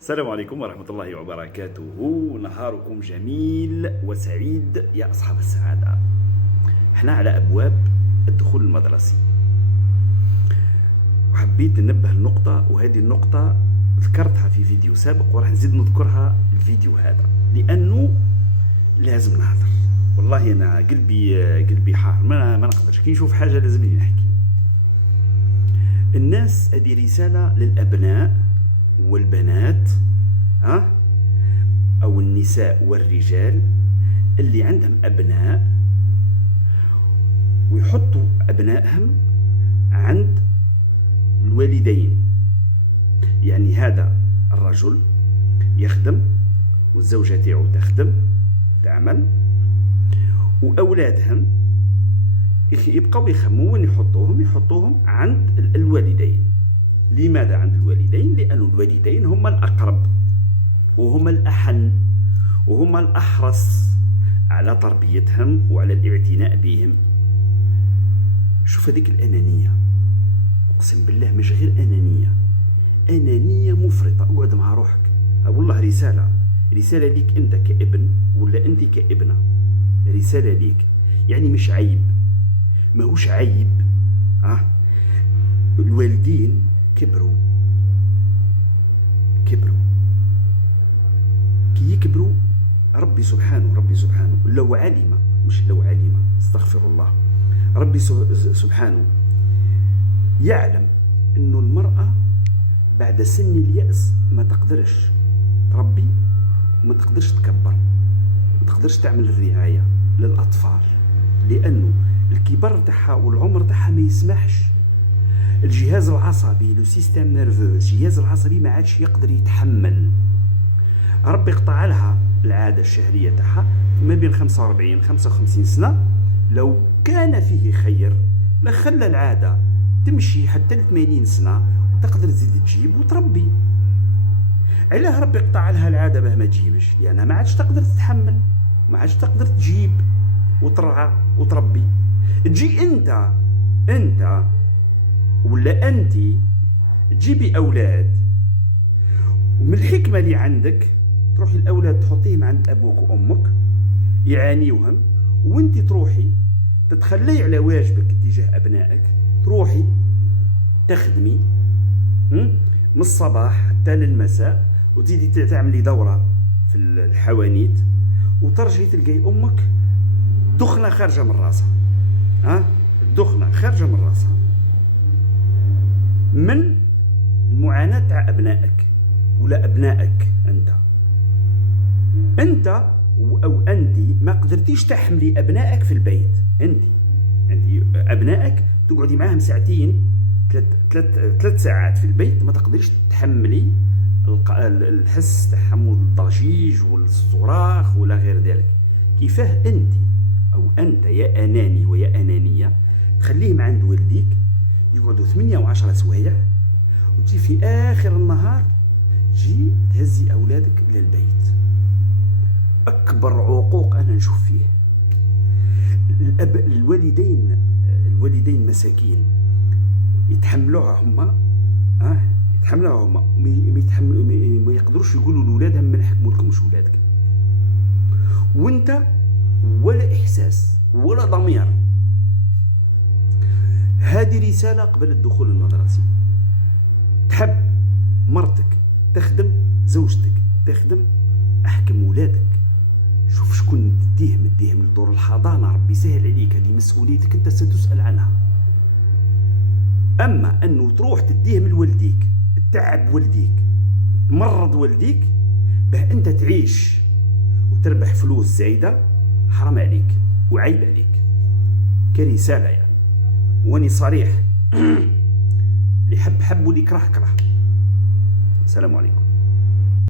السلام عليكم ورحمة الله وبركاته. نهاركم جميل وسعيد يا أصحاب السعادة. احنا على أبواب الدخول المدرسي، وحبيت ننبه النقطة، وهذه النقطة ذكرتها في فيديو سابق وراح نزيد نذكرها الفيديو هذا لأنه لازم نهضر. والله أنا قلبي حار، ما نقدرش كي نشوف حاجة لازمني نحكي. الناس، هذه رسالة للأبناء والبنات، أو النساء والرجال اللي عندهم أبناء ويحطوا أبنائهم عند الوالدين. يعني هذا الرجل يخدم والزوجة تاعو تخدم تعمل، وأولادهم يبقوا يخموا وين يحطوهم عند الوالدين. لماذا عند الوالدين؟ لأن الوالدين هما الأقرب وهما الأحن وهما الأحرص على تربيتهم وعلى الاعتناء بهم. شوف هذيك الأنانية، أقسم بالله مش غير أنانية مفرطة. اقعد مع روحك. والله رسالة ليك أنت كابن ولا أنت كابنة، رسالة ليك. يعني مش عيب، ماهوش عيب. الوالدين كبروا كي يكبروا ربي سبحانه لو علم، استغفر الله، ربي سبحانه يعلم انه المرأة بعد سن اليأس ما تقدرش تربي وما تقدرش تكبر، ما تقدرش تعمل الرعاية للأطفال، لأنه الكبر تاعها والعمر تاعها ما يسمحش. الجهاز العصبي، لو سيستيم نيرفو، الجهاز العصبي ما عادش يقدر يتحمل. ربي قطع لها العادة الشهرية تاعها ما بين 45 55 سنة. لو كان فيه خير لخلى العادة تمشي حتى ل 80 سنة وتقدر تزيد تجيب وتربي. علاه ربي قطع لها العادة باه ما تجيبش؟ لأنها ما عادش تقدر تتحمل، ما عادش تقدر تجيب وترعى وتربي. تجي انت ولا انت تجيبي اولاد، ومن الحكمه اللي عندك تروحي الاولاد تحطيهم عند ابوك وامك يعانيوهم، وانت تروحي تتخلي على واجبك تجاه ابنائك، تروحي تخدمي من الصباح حتى للمساء، وتزيدي تعملي دوره في الحوانيت، وترجعي تلقاي امك دخنه خارجه من راسها. الدخنه خارجه من راسها من المعاناة تاع أبنائك ولا أبنائك. أنت أو أنت ما قدرتيش تحملي أبنائك في البيت. أنت أبنائك تقعدي معاهم ساعتين، ثلاث ساعات في البيت، ما تقدريش تحملي الحس تاعهم والضجيج والصراخ ولا غير ذلك. كيفاه أنت أو أنت يا أناني ويا أنانية تخليهم عند والديك يقعدوا 8 و10 سوايع، وتجي في آخر النهار تجي تهزي أولادك للبيت. أكبر عقوق أنا نشوف فيه. الوالدين مساكين يتحملوها هما، ما يقدروش يقولوا لأولادهم ما نحكموا لكمش ولادك، وانت ولا إحساس ولا ضمير. هذه رسالة قبل الدخول المدرسي. تحب مرتك تخدم، زوجتك تخدم، احكم ولادك. شوف شكون تديهم لدور الحضانة، ربي سهل عليك، هذه مسؤوليتك انت ستسأل عنها. اما انه تروح تديهم لولديك، تعب ولديك، تمرض ولديك باه انت تعيش وتربح فلوس زايدة، حرام عليك وعيب عليك. كرسالة يعني، واني صريح، اللي حب واللي كره كره. السلام عليكم.